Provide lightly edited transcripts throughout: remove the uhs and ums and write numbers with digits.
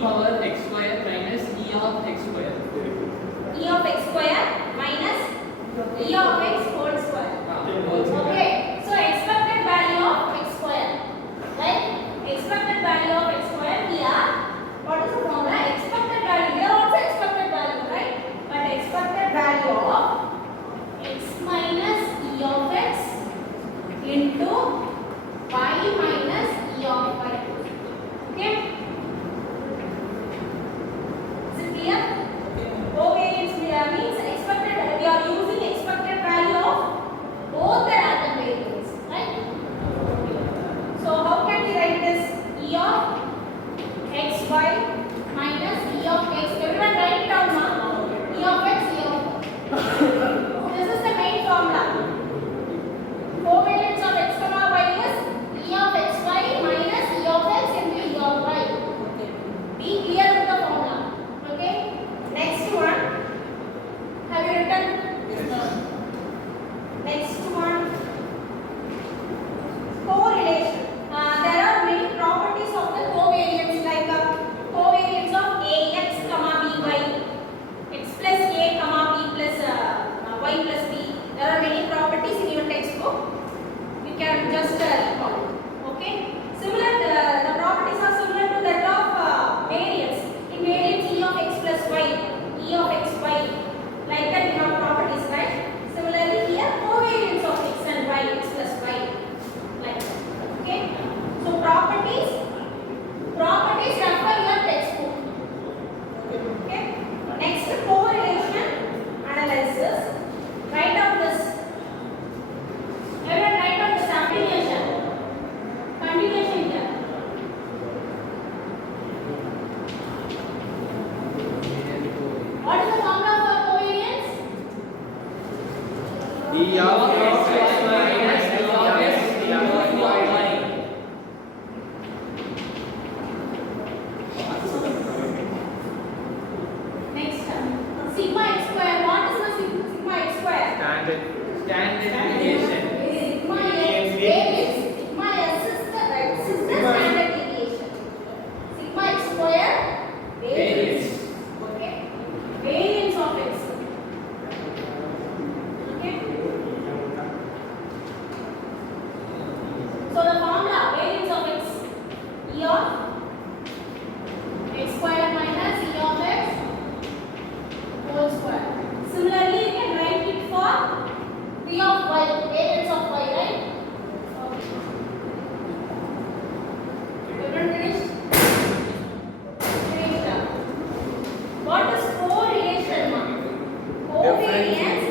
power x square minus e of x square. E of x square minus e of x whole square. Okay. So expected value of x square, right? Expected value of x square here. What is the formula? Expected value. Here also expected value, right? But expected value of x minus e of x into y minus e of y. Okay? Is it clear? Covariance means expected. We are using expected value of both the random variables, right? So how can we write this? E of xy minus e of x. Everyone write it down, ma. E of x, e of y. This is the main formula. Covariance of x comma y is e of xy minus e of x into e of y. Be clear with the formula. Okay. Next one. Have you written? Yes. Next one. Correlation. There are many properties of the covariance, like covariance of ax comma by, x plus a comma b plus y plus b. There are many properties in your textbook. You can just recall. Okay. Similar, the properties are similar to that of variance. In variance, e of x plus y, e of x y, like that we have properties, right? Similarly here, covariance of x and y, x plus y, like that. Okay. So properties refer your textbook. Okay. Next, correlation analysis. Write down this. Everyone write down this continuation. Continuation here. What is the formula for covariance? E of x minus e of x into e of y. Next, sigma x square. What is the sigma x square? Standard deviation. Sigma x variance. Sigma s is the standard deviation. Sigma x square variance. Okay. Variance of x. Okay. So the formula variance of x, e of x square minus e of x whole square. Similarly, you can write it for v of y, variance of y, right? Okay. Everyone finished? Finished. What is correlation, ma? Covariance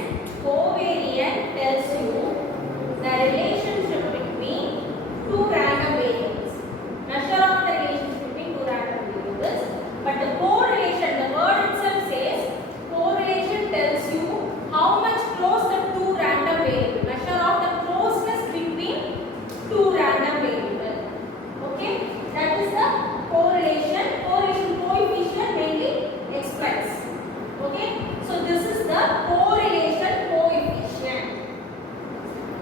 tells you the relationship between two random variables. Measure of the relationship between two random variables. But the correlation, the word itself says, correlation tells you how much close the two random variables. Measure of the closeness between two random variables. Okay, that is the correlation. Correlation coefficient mainly explains. Okay, so this is the correlation coefficient.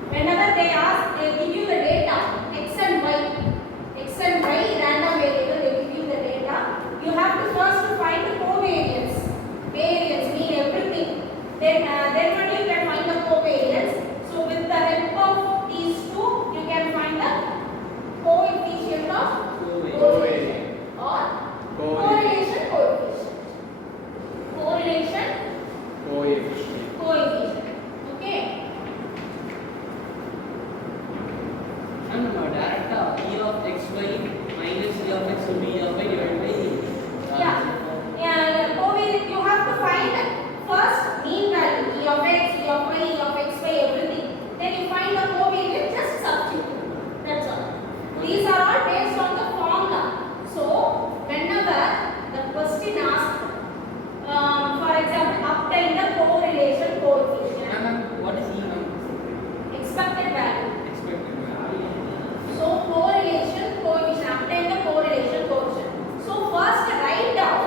Whenever they give you the data x and y random variable, they give you the data. You have to first find the covariance. Variance mean everything. Then only you can find the covariance. So with the help of these two, you can find the coefficient of covariance or correlation coefficient. Correlation coefficient. Okay. And direct e of xy minus e of x into e of y divided by Yeah. Covariance, you have to find first mean value, e of x, e of y, everything. Then you find the covariance, just substitute. That's all. These are all based on the formula. So whenever the question asks, for example, obtain the correlation coefficient. what is e? Expected value. Expected value. So correlation coefficient, obtain the correlation coefficient. So first write down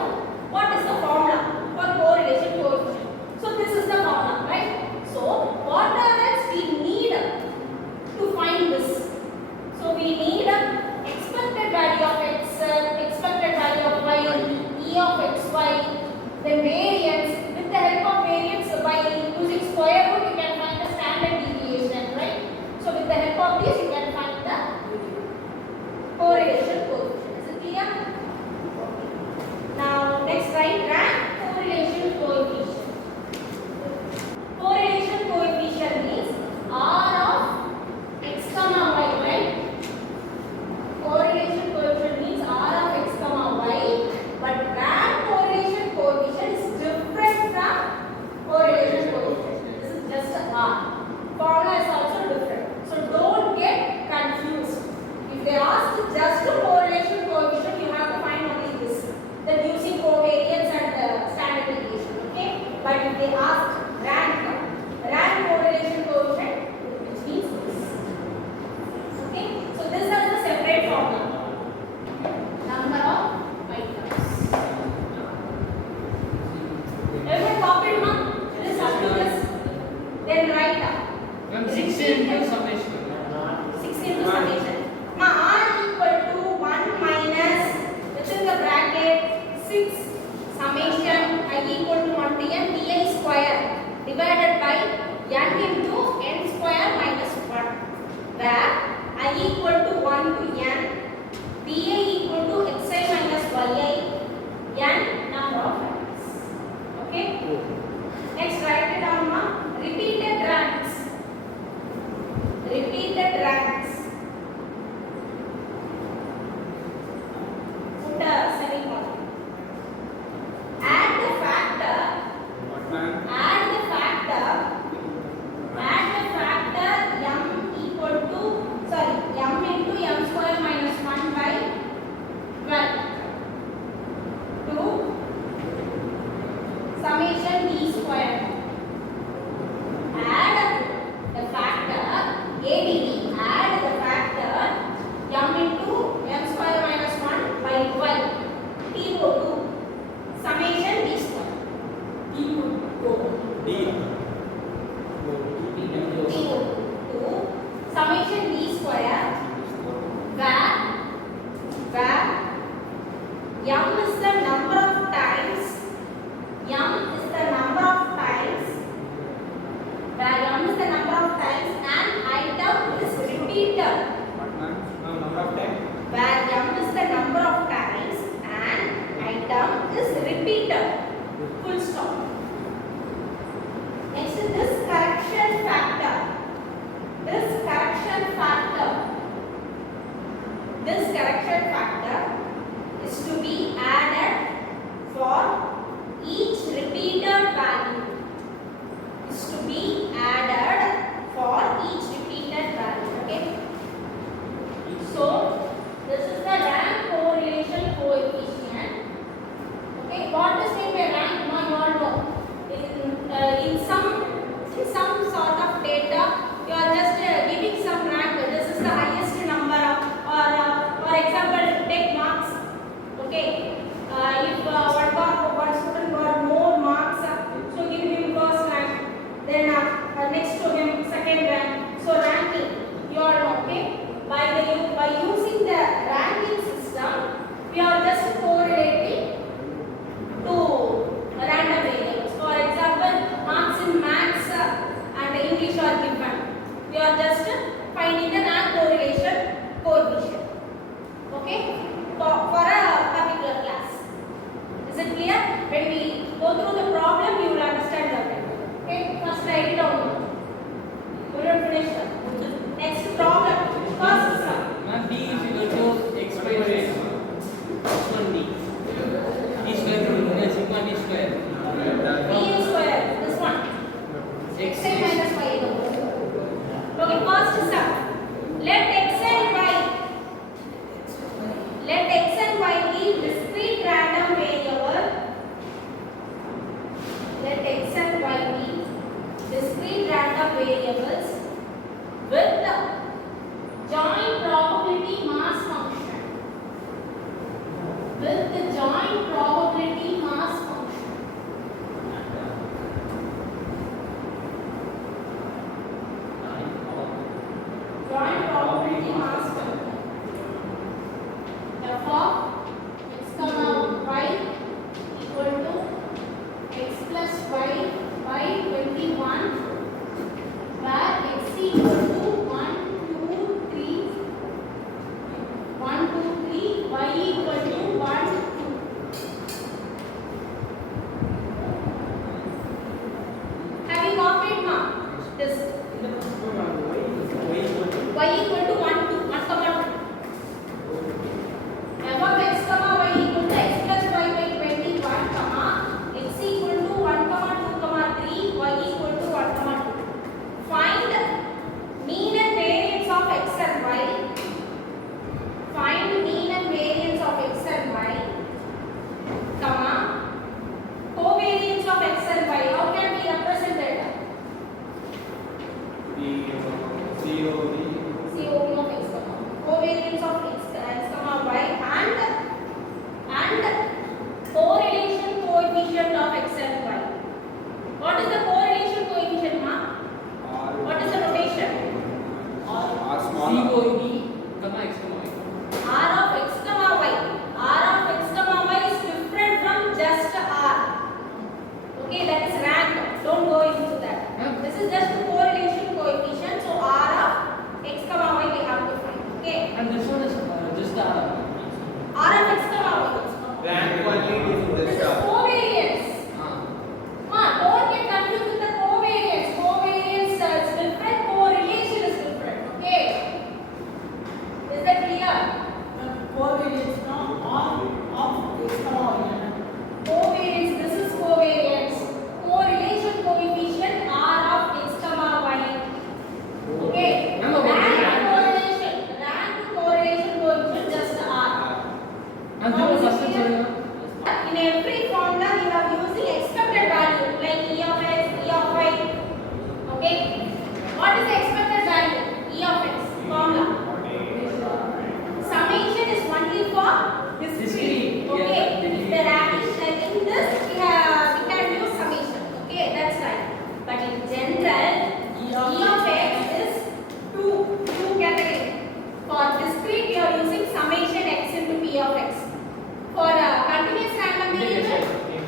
into summation. R equal to 1 minus within the bracket 6 summation I equal to 1 to n di square divided by n into n square minus 1, where I equal to 1 to n, di equal to xi minus yi, n number of ranks. Okay. Next, write it down, ma. Repeated ranks. Repeated ranks. Put a semicolon. Add the factor. What, ma'am? Add the factor m equal to m into m square minus 1 by 12 to summation d square. Add the factor add the factor m into m square minus 1 by 12 to summation d square. D. To summation d square, where m is the number of times an item is repeated. What, ma'am? No, number of time. Where m is the number of times an item is repeated. Full stop. Next is this correction factor. This correction factor is to be added for each repeated value. Is to be added for each repeated value. Okay. So this is the rank correlation coefficient. Okay. What is meant by rank? You all know. In some sort of data, you are just giving some rank. This is the highest number of, or for example, take marks. Okay, if one student got more marks, so give him first rank. Then next to him second rank. So ranking, you all know. Okay, by using the ranking system, we are just correlating to random variables. For example, marks in maths and English are given. We are just finding the rank correlation coefficient. Okay, for a particular class. Is it clear? When we go through the problem, you will understand that. Okay, first write it down. We will finish that. Next problem. First sum. Ma'am, D is equal to x by raise x1 d. D square sigma d square. B square. This one. X minus y. Okay, first sum. Let x and y be discrete random variable. Let x and y be discrete random variables with the joint probability mass function. With the joint probability mass function. Joint probability mass function. Therefore, x comma y equal to x plus y by 21, where x equal to 1, 2, 3, y equal to 1, 2. Have you copied, ma? This y equal to 1, 2, 1 comma 2. Therefore, x comma y equal to x plus y by 21, comma x equal to 1 comma 2 comma 3, y equal to 1 comma 2. Find mean and variance of x and y. Find mean and variance of x and y, comma covariance of x and y. How can we represent it? COV.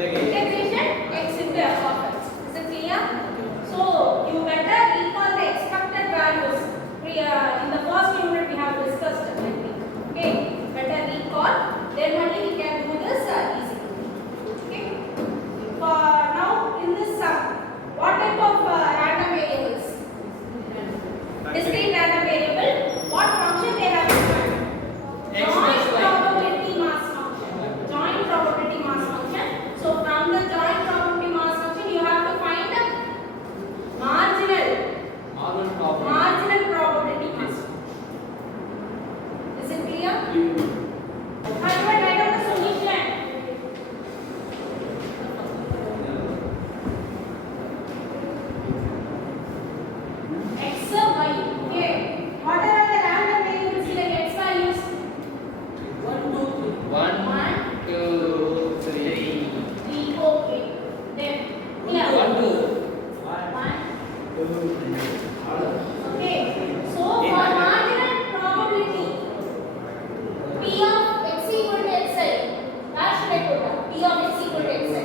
integration x into f of x. Is it clear? So you better recall the expected values. In the first unit we have discussed it, I think. Okay, better recall. Then only we can do this easily. Okay. For now, in this sum, what type of random variables? Discrete random variable. What function they have given? Joint probability mass function. Joint probability mass function. So from the joint probability mass function, you have to find the marginal probability mass. Is it clear? Everyone write down the solution. X, Y. Okay. What are the random variables like x values? 1, 2, 3. 3. Okay. Then here. 1, 2. 1. Okay. So for marginal probability, P of x equal to xi. Where should I put? P of x equal to xi.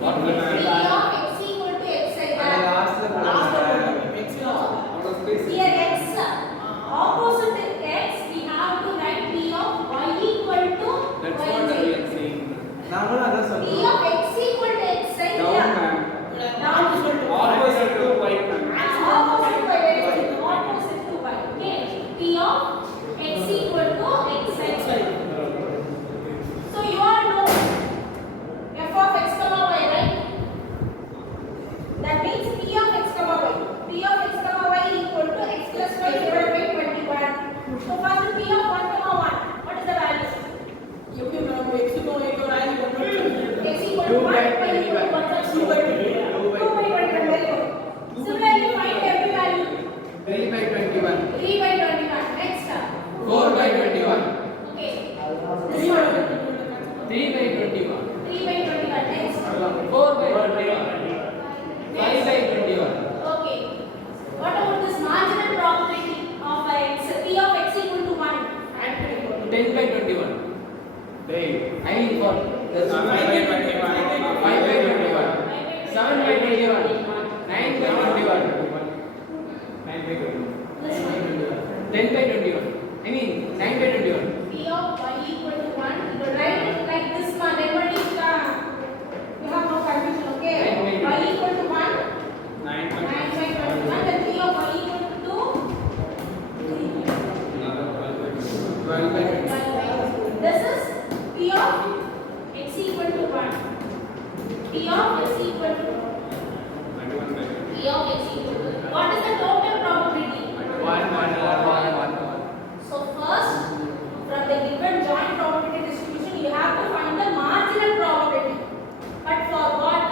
What P will of x equal to xi. Here x opposite to x, we have to write P of y equal to That's what yj. we are saying. Normal other P of x equal to xi. Down, Here. ma'am. Down equal to Opposite to white, ma'am. opposite to y. Opposite to y. Okay. P of x equal to xi. So you all know f of x comma y, right? That means p of x comma y. P of x comma y equal to x plus y divided by 21. So first p of 1 comma 1. What is the value? X equal to 1, y equal to 1 plus 2 by 21. 2 by 21. Very good. Similarly, find every value. 3 by 21. 3 by 21. Next. 4 by 21. Okay. This one. 3 by 21. 3 by 21. Next. 4 by 21. 5 by 21. Okay. What about this marginal probability of x? P of x equal to 1. 10 by 21. I mean for the 5 by 21. 5 by 21. 7 by 21. 9 by 21. 9 by 21. This one. 10 by 21. I mean 9 by 21. P of y equal to 1. You write it like this one. Then only you have no confusion. Okay. Y equal to 1. 9 by 9 by 21. Then P of y equal to 2. 12 by 21. This is P of x equal to 1. P of x equal to 21 by 21. P of x equal to. What is the total probability? 1. So first, from the given joint probability distribution, you have to find the marginal probability. But for what?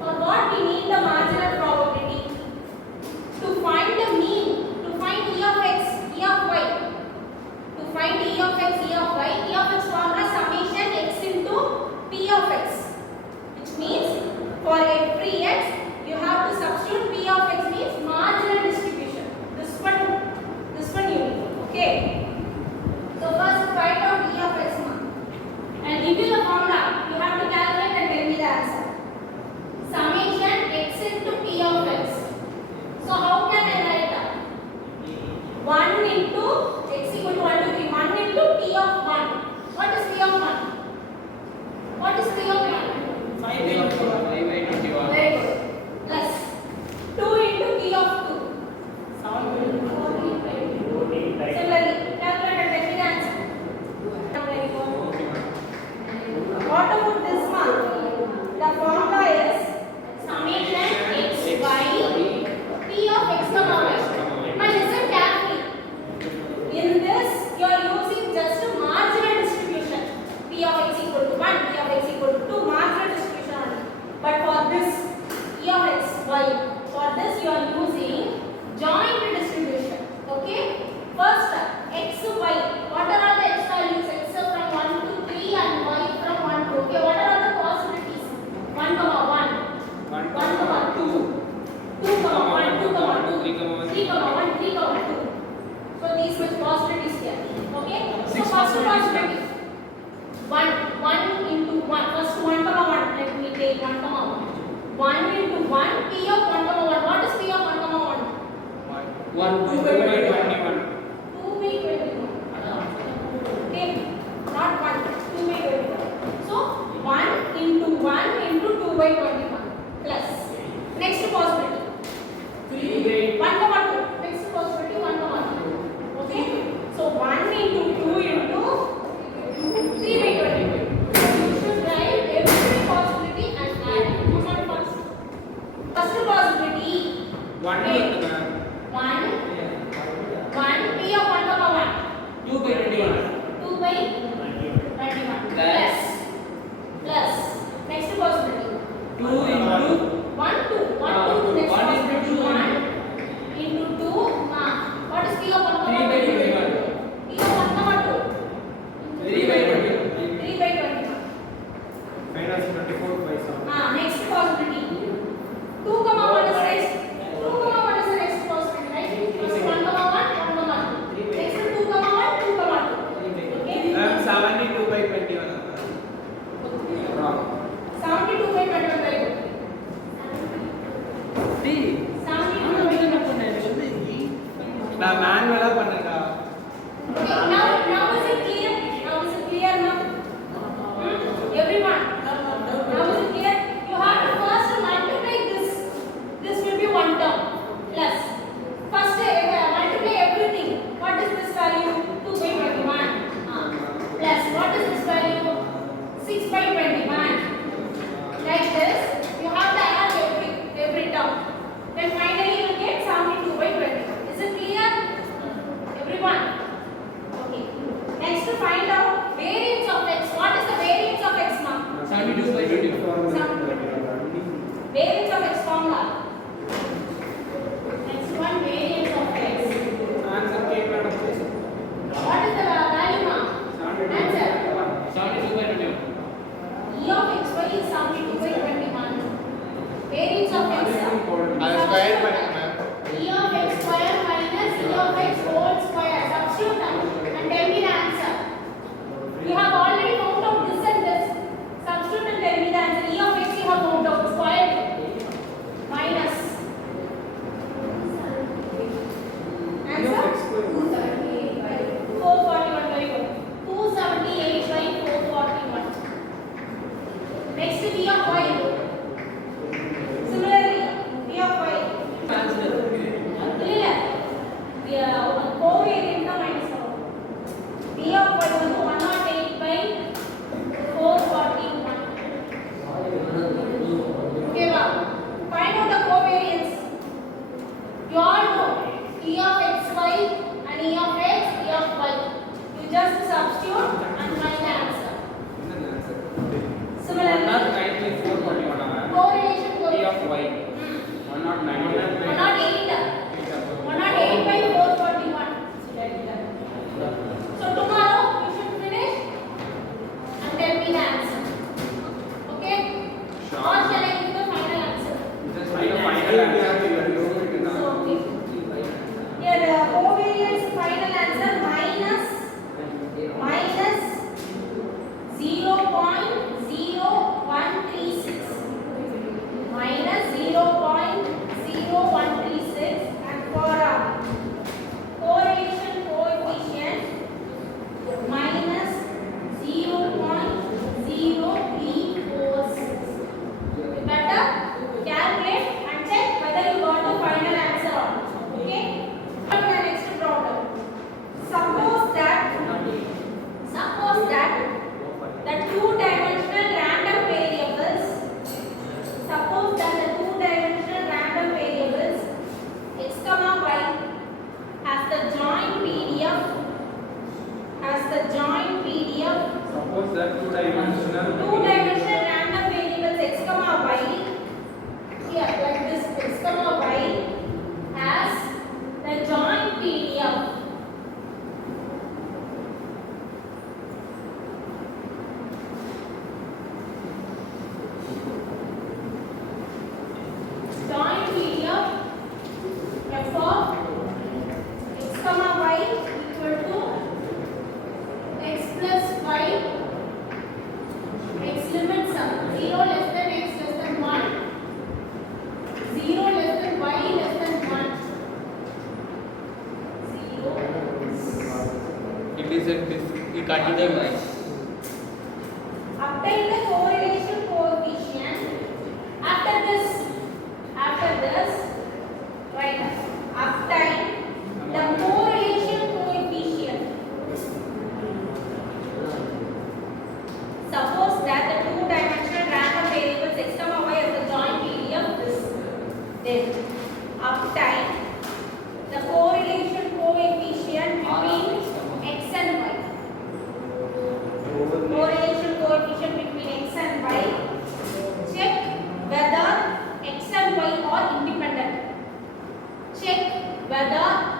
For what we need the marginal probability? To find the mean, to find E of x, E of y. To find E of x, E of y, E of x formula summation x into P of x. Which means for every x, you have to substitute P of x means marginal distribution. This one you need. Okay. So first write out E of x and give you the formula. You have to calculate and tell me the answer. Summation x into P of x. So how can I write that? 1 into x equal to 1 to 3. 1 into P of 1. What is P of 1? What is P of 1? 5 by 21. Very good. Plus 2 into P of 2. 14 by 2. Similarly, calculate and tell me the answer. Very good. What about this one? The formula is summation x by P of x comma y. But listen carefully. In this, you are using just a marginal distribution. P of x equal to 1, P of x equal to 2, marginal distribution only. But for this, E of x, y, for this you are using joint distribution. Okay? First, x, y. What are all the x values? X from 1 to 3 and y from 1 to. Okay, what are all the possibilities? 1 comma 1, 1 comma 2, 2 comma 1, 2 comma 2, 3 comma 1, 3 comma 2. So these much possibilities here. Okay? So first possibility. 1 into 1. First 1 comma 1. Let me take 1 comma 1. 1 into 1. P of 1 comma 1. What is P of 1 comma 1? 1 2 2 by by 21. 2 by 21. Okay. Not 1. 2 by 21. So 1 into 1 into 2 by 21 plus. Next possibility. 3 1 comma 2. Next possibility 1 comma 2. Okay. So 1 into 2 into 3 by 22. You should write every possibility and add. Which one first? First possibility. 1 1 1 P of 1 comma 1. 2 by 21. 2 by 21 plus next possibility 2 into 1 2 1 2 next 1 into possibility 2 1 into 2 what is P of 1 comma 3 by 2? 21. P of 1 comma 2 3 by 21. 3 by 21 minus 24 by 7. next possibility 2 comma 1 is next 2 comma 1 is the next possibility right first 1 comma 1 1 comma 2 next 2 comma 1 2 comma 2 okay 72 by 21. Wrong. 72 by 21 very good டேய் 72 நான் by என்ன பண்ணேன் சொல்லு நான் மேனுவலா பண்ணேன்டா. Okay, now is it clear? Now is it clear now? Everyone. Now is it clear? You have to first multiply this. This will be one term plus. First multiply everything. What is this value? 2 by 21. Plus what is this value? 6 by 21. Like this, you have to add every term. Then finally you get 72 by 21. Is it clear? Everyone. Okay. this and this. You continue. Otherwise, Obtain the correlation coefficient. After this, right? Obtain the correlation coefficient. Suppose that the two-dimensional random variables x, y is the joint PD of this. Then obtain the correlation coefficient between x and y. Correlation coefficient between x and y. Check whether x and y are independent. Check whether